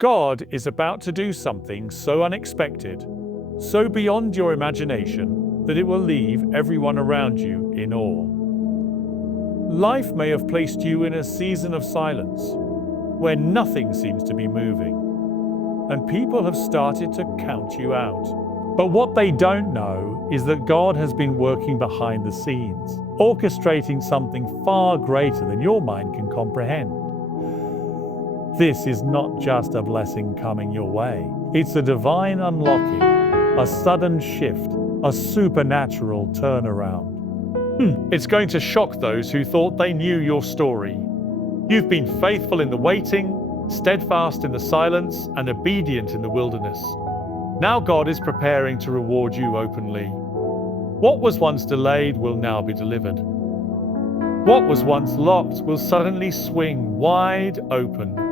God is about to do something so unexpected, so beyond your imagination, that it will leave everyone around you in awe. Life may have placed you in a season of silence, where nothing seems to be moving, and people have started to count you out. But what they don't know is that God has been working behind the scenes, orchestrating something far greater than your mind can comprehend. This is not just a blessing coming your way. It's a divine unlocking, a sudden shift, a supernatural turnaround. It's going to shock those who thought they knew your story. You've been faithful in the waiting, steadfast in the silence, and obedient in the wilderness. Now God is preparing to reward you openly. What was once delayed will now be delivered. What was once locked will suddenly swing wide open.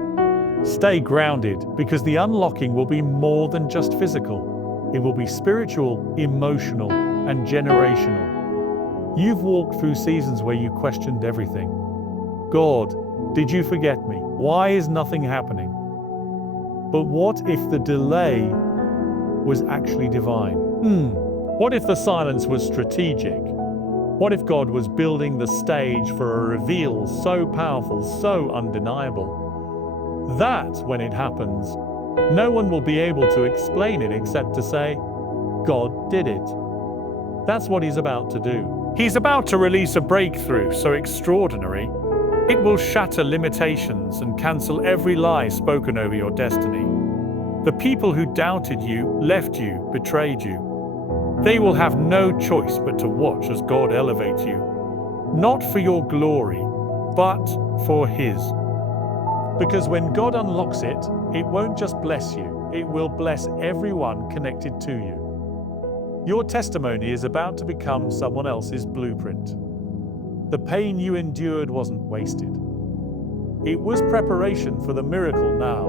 Stay grounded, because the unlocking will be more than just physical. It will be spiritual, emotional, and generational. You've walked through seasons where you questioned everything. God, did you forget me? Why is nothing happening? But what if the delay was actually divine? What if the silence was strategic? What if God was building the stage for a reveal so powerful, so undeniable, that when it happens, no one will be able to explain it except to say, God did it. That's what He's about to do. He's about to release a breakthrough so extraordinary, it will shatter limitations and cancel every lie spoken over your destiny. The people who doubted you, left you, betrayed you, they will have no choice but to watch as God elevates you, not for your glory, but for His. Because when God unlocks it, it won't just bless you, it will bless everyone connected to you. Your testimony is about to become someone else's blueprint. The pain you endured wasn't wasted. It was preparation for the miracle now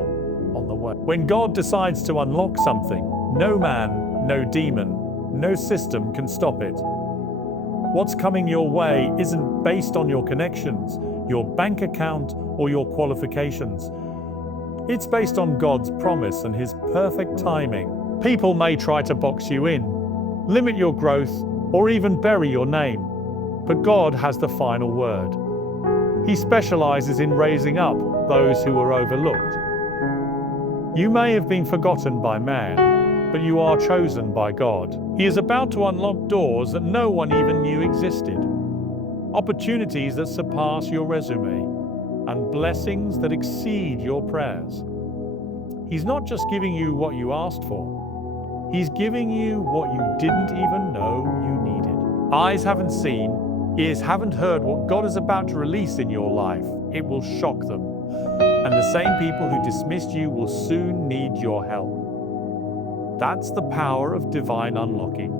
on the way. When God decides to unlock something, no man, no demon, no system can stop it. What's coming your way isn't based on your connections, your bank account, or your qualifications. It's based on God's promise and His perfect timing. People may try to box you in, limit your growth, or even bury your name. But God has the final word. He specializes in raising up those who were overlooked. You may have been forgotten by man, but you are chosen by God. He is about to unlock doors that no one even knew existed. Opportunities that surpass your resume, and blessings that exceed your prayers. He's not just giving you what you asked for. He's giving you what you didn't even know you needed. Eyes haven't seen, ears haven't heard what God is about to release in your life. It will shock them. And the same people who dismissed you will soon need your help. That's the power of divine unlocking.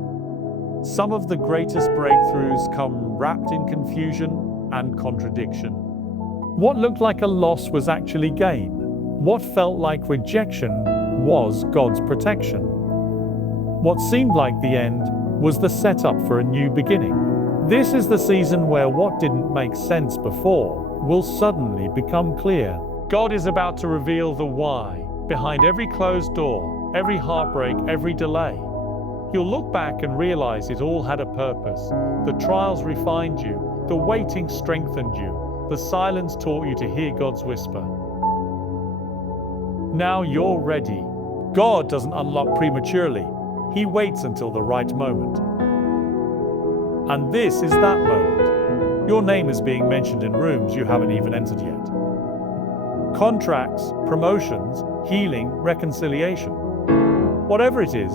Some of the greatest breakthroughs come wrapped in confusion and contradiction. What looked like a loss was actually gain. What felt like rejection was God's protection. What seemed like the end was the setup for a new beginning. This is the season where what didn't make sense before will suddenly become clear. God is about to reveal the why behind every closed door, every heartbreak, every delay. You'll look back and realize it all had a purpose. The trials refined you, the waiting strengthened you, the silence taught you to hear God's whisper. Now you're ready. God doesn't unlock prematurely. He waits until the right moment. And this is that moment. Your name is being mentioned in rooms you haven't even entered yet. Contracts, promotions, healing, reconciliation. Whatever it is,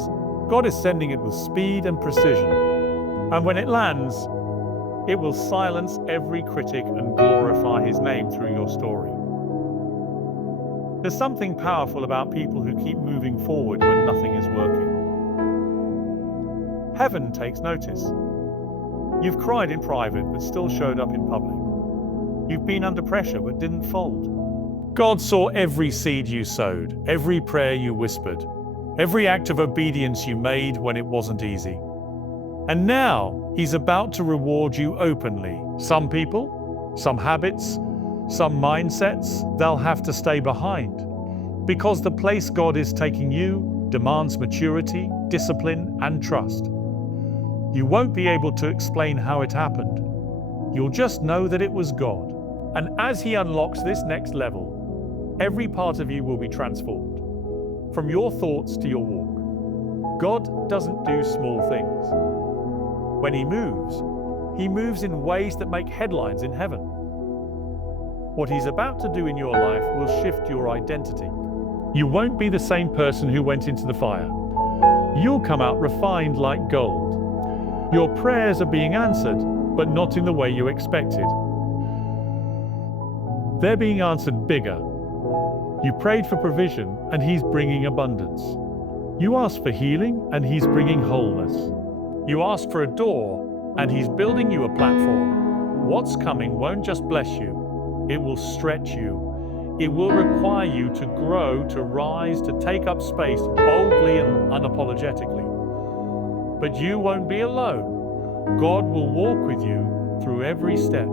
God is sending it with speed and precision. And when it lands, it will silence every critic and glorify His name through your story. There's something powerful about people who keep moving forward when nothing is working. Heaven takes notice. You've cried in private but still showed up in public. You've been under pressure but didn't fold. God saw every seed you sowed, every prayer you whispered, every act of obedience you made when it wasn't easy. And now He's about to reward you openly. Some people, some habits, some mindsets, they'll have to stay behind. Because the place God is taking you demands maturity, discipline, and trust. You won't be able to explain how it happened. You'll just know that it was God. And as He unlocks this next level, every part of you will be transformed. From your thoughts to your walk. God doesn't do small things. When He moves in ways that make headlines in heaven. What He's about to do in your life will shift your identity. You won't be the same person who went into the fire. You'll come out refined like gold. Your prayers are being answered, but not in the way you expected. They're being answered bigger. You prayed for provision, and He's bringing abundance. You asked for healing, and He's bringing wholeness. You asked for a door, and He's building you a platform. What's coming won't just bless you, it will stretch you. It will require you to grow, to rise, to take up space boldly and unapologetically. But you won't be alone. God will walk with you through every step.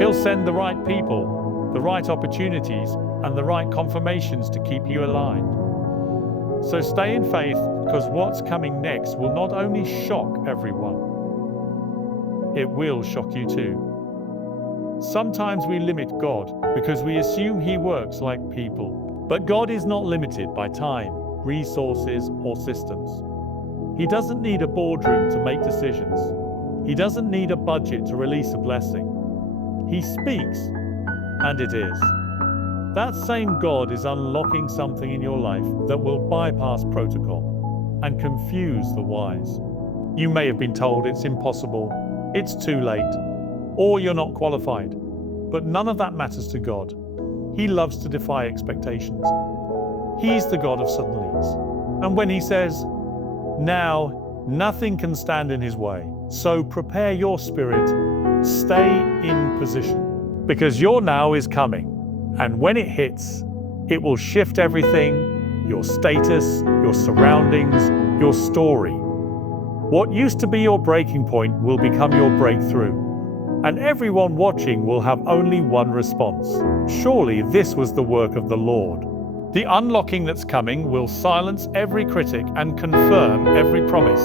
He'll send the right people, the right opportunities, and the right confirmations to keep you aligned. So stay in faith, because what's coming next will not only shock everyone, it will shock you too. Sometimes we limit God because we assume He works like people. But God is not limited by time, resources, or systems. He doesn't need a boardroom to make decisions. He doesn't need a budget to release a blessing. He speaks, and it is. That same God is unlocking something in your life that will bypass protocol and confuse the wise. You may have been told it's impossible, it's too late, or you're not qualified. But none of that matters to God. He loves to defy expectations. He's the God of suddenlies. And when He says, now, nothing can stand in His way. So prepare your spirit, stay in position. Because your now is coming. And when it hits, it will shift everything, your status, your surroundings, your story. What used to be your breaking point will become your breakthrough. And everyone watching will have only one response. Surely this was the work of the Lord. The unlocking that's coming will silence every critic and confirm every promise.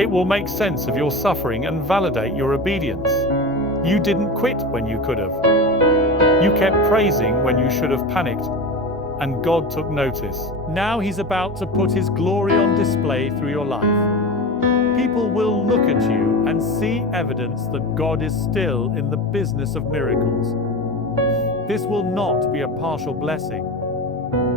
It will make sense of your suffering and validate your obedience. You didn't quit when you could have. You kept praising when you should have panicked, and God took notice. Now He's about to put His glory on display through your life. People will look at you and see evidence that God is still in the business of miracles. This will not be a partial blessing.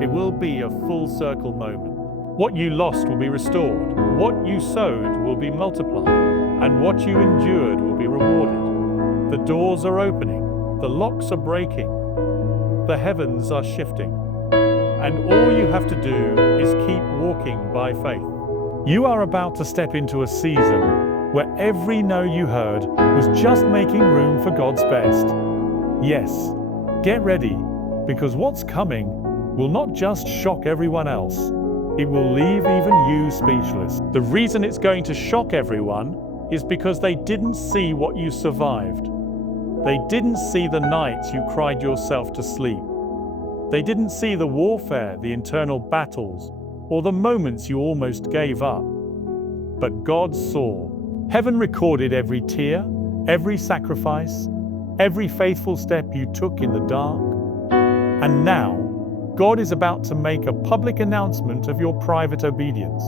It will be a full circle moment. What you lost will be restored. What you sowed will be multiplied. And what you endured will be rewarded. The doors are opening. The locks are breaking. The heavens are shifting. And all you have to do is keep walking by faith. You are about to step into a season where every no you heard was just making room for God's best. Yes, get ready, because what's coming will not just shock everyone else, it will leave even you speechless. The reason it's going to shock everyone is because they didn't see what you survived. They didn't see the nights you cried yourself to sleep. They didn't see the warfare, the internal battles, or the moments you almost gave up. But God saw. Heaven recorded every tear, every sacrifice, every faithful step you took in the dark. And now, God is about to make a public announcement of your private obedience.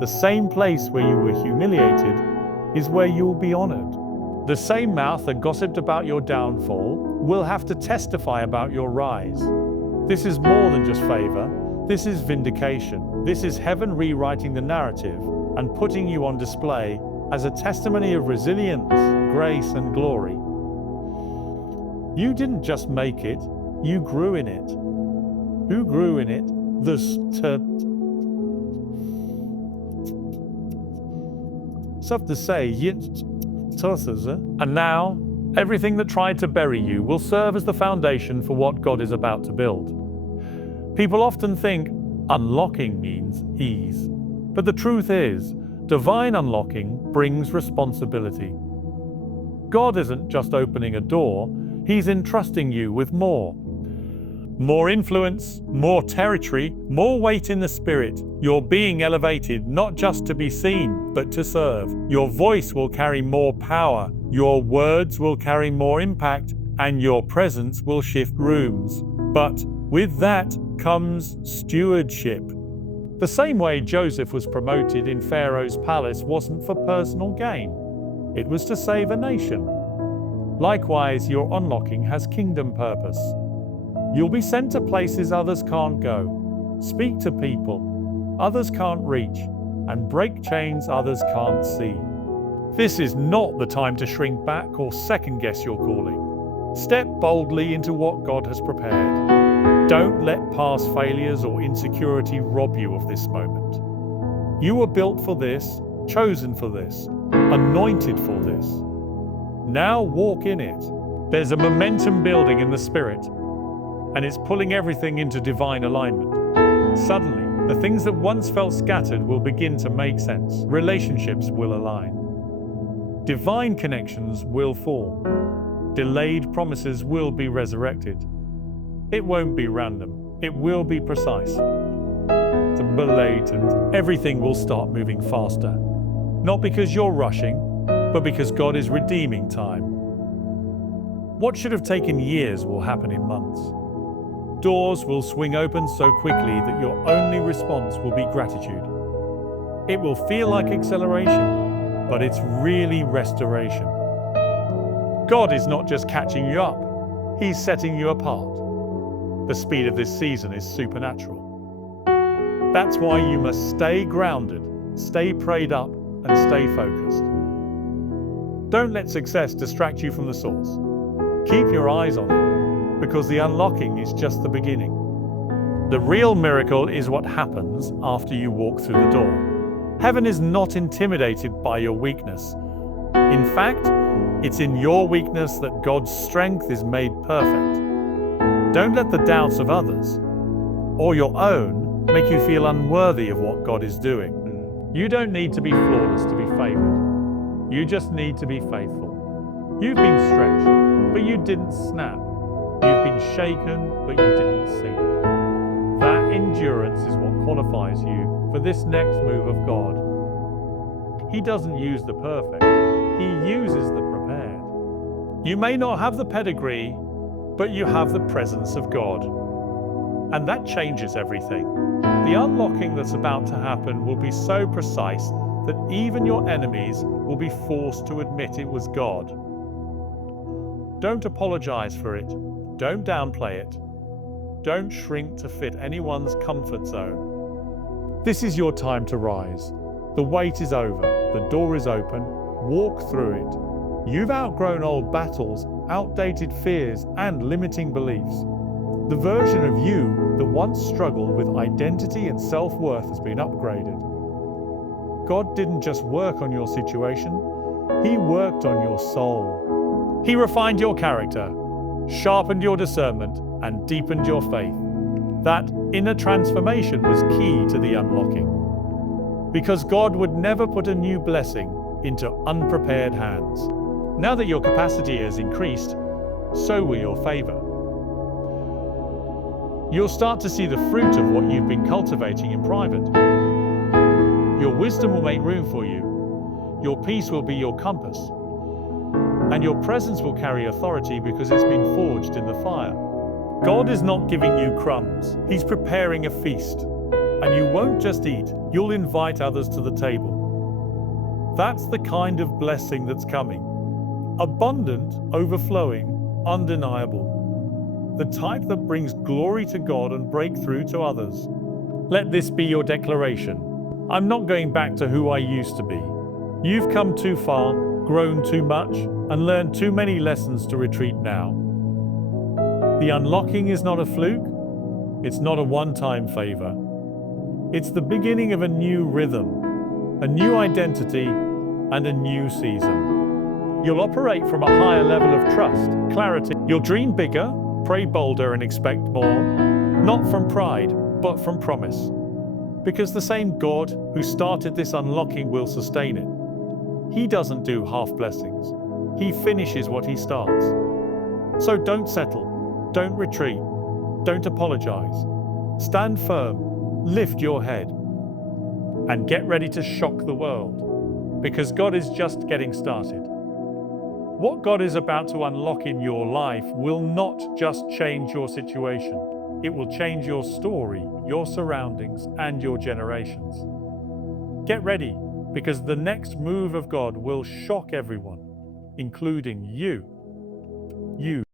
The same place where you were humiliated is where you will be honored. The same mouth that gossiped about your downfall will have to testify about your rise. This is more than just favor. This is vindication. This is heaven rewriting the narrative and putting you on display as a testimony of resilience, grace, and glory. You didn't just make it, you grew in it. Who grew in it? Tough to say, and now, everything that tried to bury you will serve as the foundation for what God is about to build. People often think unlocking means ease, but the truth is, divine unlocking brings responsibility. God isn't just opening a door, He's entrusting you with more. More influence, more territory, more weight in the spirit. You're being elevated not just to be seen, but to serve. Your voice will carry more power, your words will carry more impact, and your presence will shift rooms. But with that comes stewardship. The same way Joseph was promoted in Pharaoh's palace wasn't for personal gain. It was to save a nation. Likewise, your unlocking has kingdom purpose. You'll be sent to places others can't go, speak to people others can't reach, and break chains others can't see. This is not the time to shrink back or second-guess your calling. Step boldly into what God has prepared. Don't let past failures or insecurity rob you of this moment. You were built for this, chosen for this, anointed for this. Now walk in it. There's a momentum building in the spirit, and it's pulling everything into divine alignment. Suddenly, the things that once felt scattered will begin to make sense. Relationships will align. Divine connections will form. Delayed promises will be resurrected. It won't be random. It will be precise. It's blatant. Everything will start moving faster. Not because you're rushing, but because God is redeeming time. What should have taken years will happen in months. Doors will swing open so quickly that your only response will be gratitude. It will feel like acceleration, but it's really restoration. God is not just catching you up, He's setting you apart. The speed of this season is supernatural. That's why you must stay grounded, stay prayed up, and stay focused. Don't let success distract you from the source. Keep your eyes on it, because the unlocking is just the beginning. The real miracle is what happens after you walk through the door. Heaven is not intimidated by your weakness. In fact, it's in your weakness that God's strength is made perfect. Don't let the doubts of others or your own make you feel unworthy of what God is doing. You don't need to be flawless to be favored. You just need to be faithful. You've been stretched, but you didn't snap. You've been shaken, but you didn't sink. That endurance is what qualifies you for this next move of God. He doesn't use the perfect, He uses the prepared. You may not have the pedigree, but you have the presence of God. And that changes everything. The unlocking that's about to happen will be so precise that even your enemies will be forced to admit it was God. Don't apologize for it. Don't downplay it. Don't shrink to fit anyone's comfort zone. This is your time to rise. The wait is over. The door is open. Walk through it. You've outgrown old battles, outdated fears, and limiting beliefs. The version of you that once struggled with identity and self-worth has been upgraded. God didn't just work on your situation, He worked on your soul. He refined your character, sharpened your discernment, and deepened your faith. That inner transformation was key to the unlocking. Because God would never put a new blessing into unprepared hands. Now that your capacity has increased, so will your favor. You'll start to see the fruit of what you've been cultivating in private. Your wisdom will make room for you. Your peace will be your compass. And your presence will carry authority because it's been forged in the fire. God is not giving you crumbs. He's preparing a feast. And you won't just eat, you'll invite others to the table. That's the kind of blessing that's coming. Abundant, overflowing, undeniable. The type that brings glory to God and breakthrough to others. Let this be your declaration. I'm not going back to who I used to be. You've come too far, grown too much, and learned too many lessons to retreat now. The unlocking is not a fluke. It's not a one-time favor. It's the beginning of a new rhythm, a new identity, and a new season. You'll operate from a higher level of trust, clarity. You'll dream bigger, pray bolder, and expect more, not from pride, but from promise. Because the same God who started this unlocking will sustain it. He doesn't do half blessings. He finishes what He starts. So don't settle, don't retreat, Don't apologize. Stand firm, lift your head, and get ready to shock the world, because God is just getting started. What God is about to unlock in your life will not just change your situation. It will change your story, your surroundings, and your generations. Get ready, because the next move of God will shock everyone, including you.